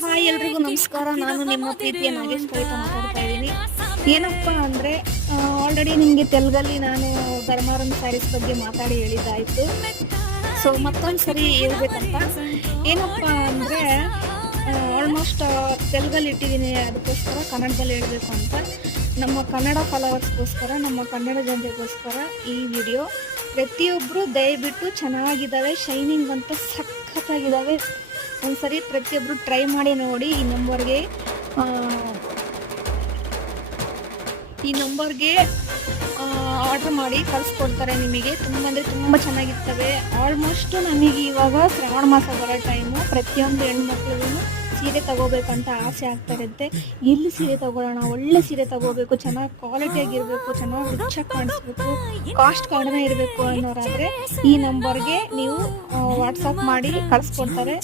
Hi ಎಲ್ರಿಗೂ ನಮಸ್ಕಾರ. ನಾನು ನಿಮ್ಮ ಪ್ರೀತಿಯ ನಾಗೇಶ್ ಕವಿತಾ ಮಾತಾಡ್ತಾ ಇದ್ದೀನಿ. ಏನಪ್ಪ ಅಂದರೆ ಆಲ್ರೆಡಿ ನಿಮಗೆ ತೆಲುಗಲ್ಲಿ ನಾನು ಧರ್ಮಾರಂ ಸ್ಯಾರೀಸ್ ಬಗ್ಗೆ ಮಾತಾಡಿ ಹೇಳಿದ್ದಾಯಿತು. ಸೊ ಮತ್ತೊಂದು ಸರಿ ಹೇಳ್ಬೇಕಂತ. ಏನಪ್ಪ ಅಂದರೆ ಆಲ್ಮೋಸ್ಟ್ ತೆಲುಗಲ್ಲಿ ಇಟ್ಟಿದ್ದೀನಿ, ಅದಕ್ಕೋಸ್ಕರ ಕನ್ನಡದಲ್ಲಿ ಹೇಳಬೇಕು ಅಂತ. ನಮ್ಮ ಕನ್ನಡ ಫಾಲೋವರ್ಸ್ಗೋಸ್ಕರ, ನಮ್ಮ ಕನ್ನಡ ಜನತೆಗೋಸ್ಕರ ಈ ವಿಡಿಯೋ. ಪ್ರತಿಯೊಬ್ಬರು ದಯವಿಟ್ಟು ಚೆನ್ನಾಗಿದ್ದಾವೆ, ಶೈನಿಂಗ್ ಅಂತ ಸಖತ್ತಾಗಿದ್ದಾವೆ. ಒಂದ್ಸರಿ ಪ್ರತಿಯೊಬ್ಬರು ಟ್ರೈ ಮಾಡಿ ನೋಡಿ. ಈ ನಂಬರ್ಗೆ ಆರ್ಡ್ರ್ ಮಾಡಿ ಕಳಿಸ್ಕೊಡ್ತಾರೆ. ನಿಮಗೆ ತುಂಬ ಅಂದರೆ ತುಂಬ ಚೆನ್ನಾಗಿರ್ತವೆ. ಆಲ್ಮೋಸ್ಟ್ ನಮಗೆ ಇವಾಗ ಶ್ರಾವಣ ಮಾಸ ಬರೋ ಟೈಮು. ಪ್ರತಿಯೊಂದು ಹೆಣ್ಮಕ್ಳಿಗೂ ಸೀರೆ ತಗೋಬೇಕಂತ ಆಸೆ ಆಗ್ತಾ ಇರುತ್ತೆ. ಎಲ್ಲಿ ಸೀರೆ ತಗೊಳ್ಳೋಣ, ಒಳ್ಳೆ ಸೀರೆ ತಗೋಬೇಕು, ಚೆನ್ನಾಗಿ ಕ್ವಾಲಿಟಿಯಾಗಿರಬೇಕು, ಚೆನ್ನಾಗಿ ರಿಚಾಗಿ ಕಾಣಿಸ್ಬೇಕು, ಕಾಸ್ಟ್ ಕಡಿಮೆ ಇರಬೇಕು ಅನ್ನೋರಾದರೆ ಈ ನಂಬರ್ಗೆ ನೀವು ವಾಟ್ಸಪ್ ಮಾಡಿ ಕಳಿಸ್ಕೊಡ್ತಾರೆ.